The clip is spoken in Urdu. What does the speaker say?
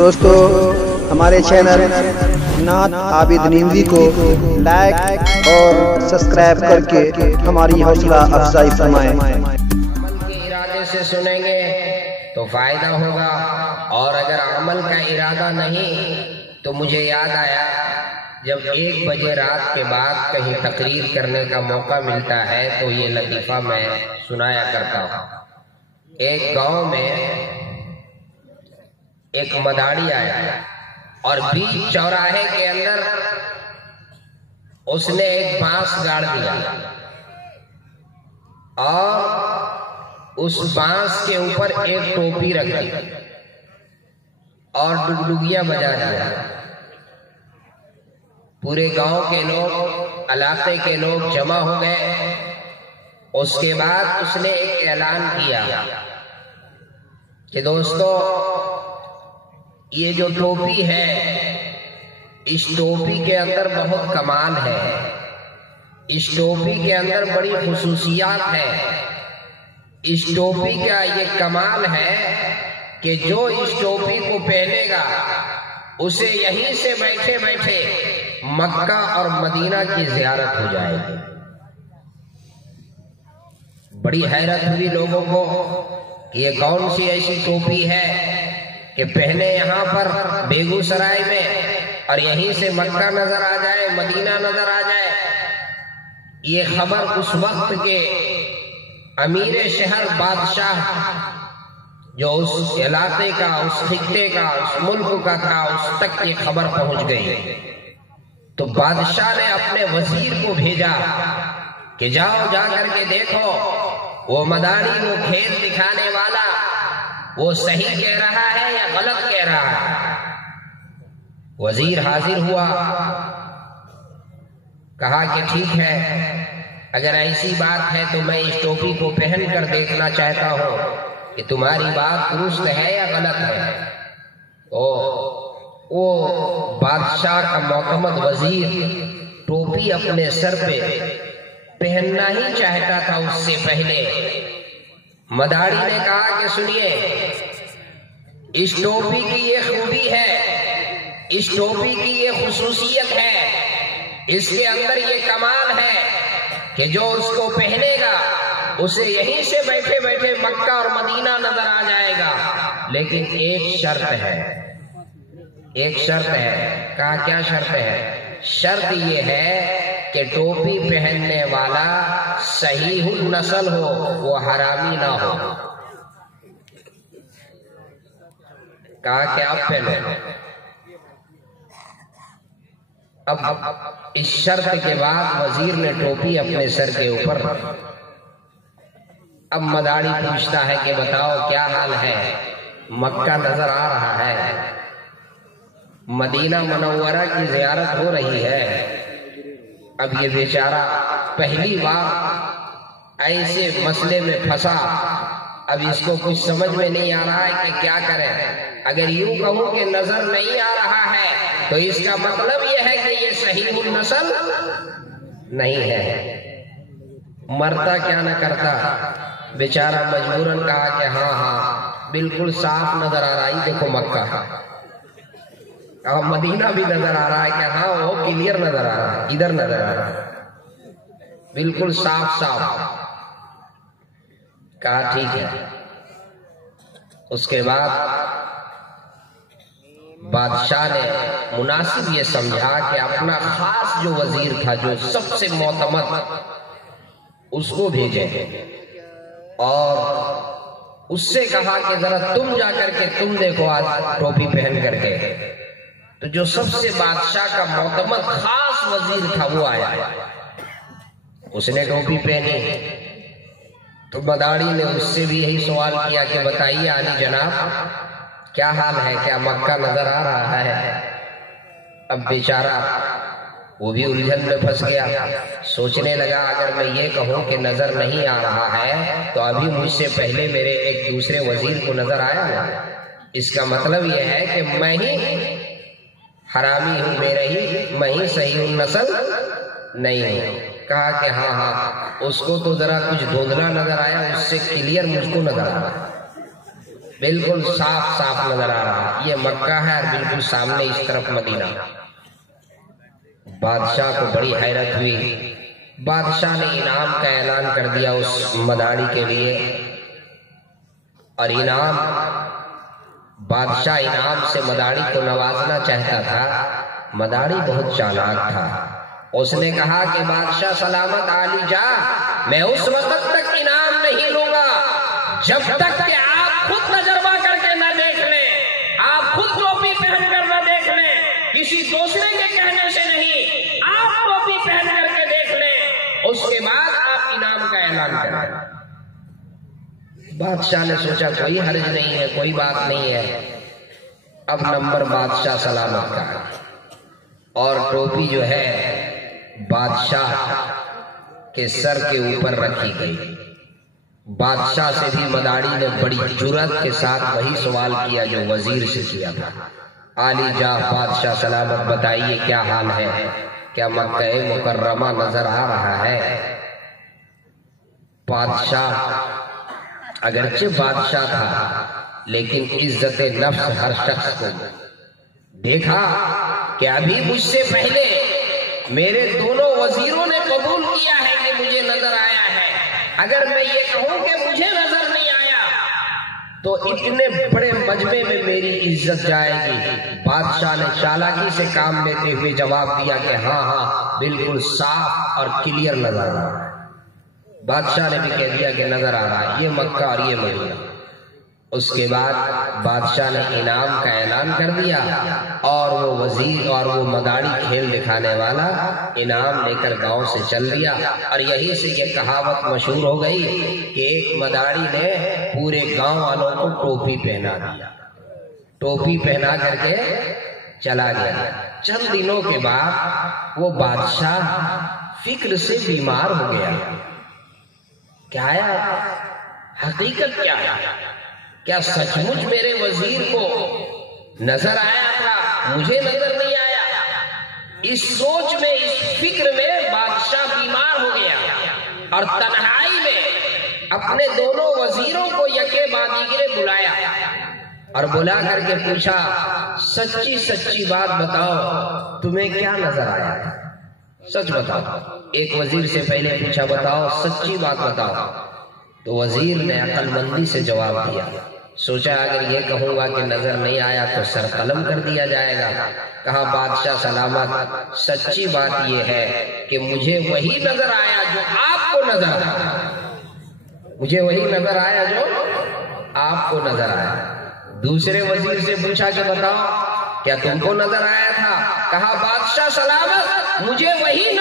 دوستو ہمارے چینل نعت عابد نیموی کو لائک اور سبسکرائب کر کے ہماری حوصلہ افزائی فرمائیں۔ عمل کے ارادے سے سنیں گے تو فائدہ ہوگا، اور اگر عمل کا ارادہ نہیں تو مجھے یاد آیا جب 1 بجے رات کے بعد کہیں تقریر کرنے کا موقع ملتا ہے تو یہ لطیفہ میں سنایا کرتا ہوں۔ ایک گاؤں میں ایک مداڑی آیا اور بیچ چوراہے کے اندر اس نے ایک بانس گاڑ دیا اور اس بانس کے اوپر ایک ٹوپی رکھ دی اور ڈگڈگیا بجا دیا۔ پورے گاؤں کے لوگ، علاقے کے لوگ جمع ہو گئے۔ اس کے بعد اس نے ایک اعلان کیا کہ دوستو، یہ جو ٹوپی ہے اس ٹوپی کے اندر بہت کمال ہے، اس ٹوپی کے اندر بڑی خصوصیات ہے۔ اس ٹوپی کا یہ کمال ہے کہ جو اس ٹوپی کو پہنے گا اسے یہیں سے بیٹھے بیٹھے مکہ اور مدینہ کی زیارت ہو جائے گی۔ بڑی حیرت ہوئی لوگوں کو کہ یہ کون سی ایسی ٹوپی ہے کہ پہنے یہاں پر بیگو سرائے میں اور یہیں سے مکہ نظر آ جائے، مدینہ نظر آ جائے۔ یہ خبر اس وقت کے امیر شہر بادشاہ جو اس علاقے کا، اس خطے کا، اس ملک کا تھا، اس تک یہ خبر پہنچ گئی۔ تو بادشاہ نے اپنے وزیر کو بھیجا کہ جاؤ، جا کر کے دیکھو وہ مداڑی، وہ کھیت دکھانے والا، وہ صحیح کہہ رہا ہے یا غلط کہہ رہا ہے۔ وزیر حاضر ہوا، کہا کہ ٹھیک ہے، اگر ایسی بات ہے تو میں اس ٹوپی کو پہن کر دیکھنا چاہتا ہوں کہ تمہاری بات درست ہے یا غلط ہے۔ وہ بادشاہ کا معتمد وزیر ٹوپی اپنے سر پہ پہننا ہی چاہتا تھا۔ اس سے پہلے مداڑی نے کہا کہ سنیے، اس ٹوپی کی یہ خوبی ہے، اس ٹوپی کی یہ خصوصیت ہے، اس کے اندر یہ کمال ہے کہ جو اس کو پہنے گا اسے یہیں سے بیٹھے بیٹھے مکہ اور مدینہ نظر آ جائے گا، لیکن ایک شرط ہے، ایک شرط ہے۔ کہا کیا شرط ہے؟ شرط یہ ہے کہ ٹوپی پہننے والا صحیح النسل ہو، وہ حرامی نہ ہو۔ کہا کہ آپ پہنو۔ اب اس شرط کے بعد وزیر نے ٹوپی اپنے سر کے اوپر۔ اب مداڑی پوچھتا ہے کہ بتاؤ کیا حال ہے؟ مکہ نظر آ رہا ہے، مدینہ منورہ کی زیارت ہو رہی ہے۔ اب یہ بیچارہ پہلی بار ایسے مسئلے میں پھنسا، اب اس کو کچھ سمجھ میں نہیں آ رہا ہے کہ کیا کرے۔ اگر یوں کہوں کہ نظر نہیں آ رہا ہے تو اس کا مطلب یہ ہے کہ یہ صحیح النسل نہیں ہے۔ مرتا کیا نہ کرتا، بیچارہ مجبوراً کہا کہ ہاں ہاں بالکل صاف نظر آ رہا ہے، دیکھو مکہ اور مدینہ بھی نظر آ رہا ہے کہ ہاں وہ کلیئر نظر آ رہا ہے، ادھر نظر آ رہا ہے، بالکل صاف صاف۔ کہا ٹھیک ہے۔ اس کے بعد بادشاہ نے مناسب یہ سمجھا کہ اپنا خاص جو وزیر تھا، جو سب سے معتمد، اس کو بھیجے اور اس سے کہا کہ ذرا تم جا کر کے تم دیکھو آج ٹوپی پہن کر کے۔ تو جو سب سے بادشاہ کا معتمد خاص وزیر تھا وہ آیا، اس نے ٹوپی پہنی۔ تو مداڑی نے اس سے بھی یہی سوال کیا کہ بتائیے عالی جناب کیا حال ہے، کیا مکہ نظر آ رہا ہے؟ اب بیچارہ وہ بھی الجھن میں پھنس گیا، سوچنے لگا اگر میں یہ کہوں کہ نظر نہیں آ رہا ہے تو ابھی مجھ سے پہلے میرے ایک دوسرے وزیر کو نظر آیا نا، اس کا مطلب یہ ہے کہ میں ہی حرامی ہوں، میں ہی صحیح النسل نہیں ہوں۔ کہا کہ ہاں ہاں، اس کو تو ذرا کچھ دھندلا نظر آیا، اس سے کلیئر مجھ کو نظر آ رہا ہے۔ بالکل صاف صاف نظر آ رہا. یہ مکہ ہے اور بالکل سامنے اس طرف مدینہ. بادشاہ کو بڑی حیرت ہوئی. بادشاہ نے انعام کا اعلان کر دیا اس مداڑی کے لیے. اور انعام، بادشاہ انعام سے مداڑی کو نوازنا چاہتا تھا. مداڑی بہت چالاک تھا. اس نے کہا کہ بادشاہ سلامت عالی جا، میں اس وقت تک انعام نہیں لوں گا جب تک کہ آپ خود تجربہ کر کے نہ دیکھ لیں، آپ خود ٹوپی پہن کر نہ دیکھ لیں، کسی دوسرے کے کہنے سے نہیں، آپ ٹوپی پہن کر کے دیکھ لیں، اس کے بعد آپ انعام کا اعلان کریں. بادشاہ نے سوچا کوئی حرج نہیں ہے، کوئی بات نہیں ہے. اب نمبر بادشاہ سلامت کا، اور ٹوپی جو ہے بادشاہ کے سر کے اوپر رکھی گئی. بادشاہ سے بھی مداڑی نے بڑی جرأت کے ساتھ وہی سوال کیا جو وزیر سے کیا تھا. عالی جا بادشاہ سلامت بتائیے کیا حال ہے، کیا مکہ مکرمہ نظر آ رہا ہے؟ بادشاہ اگرچہ بادشاہ تھا لیکن عزت نفس ہر شخص کو دیکھا کہ ابھی مجھ سے پہلے میرے دونوں وزیروں نے قبول کیا ہے کہ مجھے نظر آیا ہے. اگر میں یہ کہوں کہ مجھے نظر نہیں آیا تو اتنے بڑے مجمع میں میری عزت جائے گی. بادشاہ نے چالاکی سے کام لیتے ہوئے جواب دیا کہ ہاں ہاں بالکل صاف اور کلیئر نظر آ رہا ہے. بادشاہ نے بھی کہہ دیا کہ نظر آ رہا ہے، یہ مکہ اور یہ مدینہ. اس کے بعد بادشاہ نے انعام کا اعلان کر دیا اور وہ وزیر اور وہ مداڑی کھیل دکھانے والا انعام لے کر گاؤں سے چل دیا. اور یہی سے یہ کہاوت مشہور ہو گئی کہ ایک مداڑی نے پورے گاؤں والوں کو ٹوپی پہنا دیا. ٹوپی پہنا کر کے چلا گیا. چند دنوں کے بعد وہ بادشاہ فکر سے بیمار ہو گیا. کیا ہے حقیقت؟ کیا ہے؟ کیا سچ مچ میرے وزیر کو نظر آیا تھا، مجھے نظر نہیں آیا؟ اس سوچ میں، اس فکر میں بادشاہ بیمار ہو گیا اور تنہائی میں اپنے دونوں وزیروں کو یکے بعد دیگرے بلایا اور بلا کر کے پوچھا سچی سچی بات بتاؤ، تمہیں کیا نظر آیا؟ سچ بتاؤ. ایک وزیر سے پہلے پوچھا بتاؤ سچی بات بتاؤ. تو وزیر نے عقل مندی سے جواب دیا. سوچا اگر یہ کہوں گا کہ نظر نہیں آیا تو سر قلم کر دیا جائے گا. کہا بادشاہ سلامت سچی بات یہ ہے کہ مجھے وہی نظر آیا جو آپ کو نظر آیا. مجھے وہی نظر آیا جو آپ کو نظر آیا. دوسرے وزیر سے پوچھا کہ بتاؤ کیا تم کو نظر آیا تھا؟ کہا بادشاہ سلامت مجھے وہی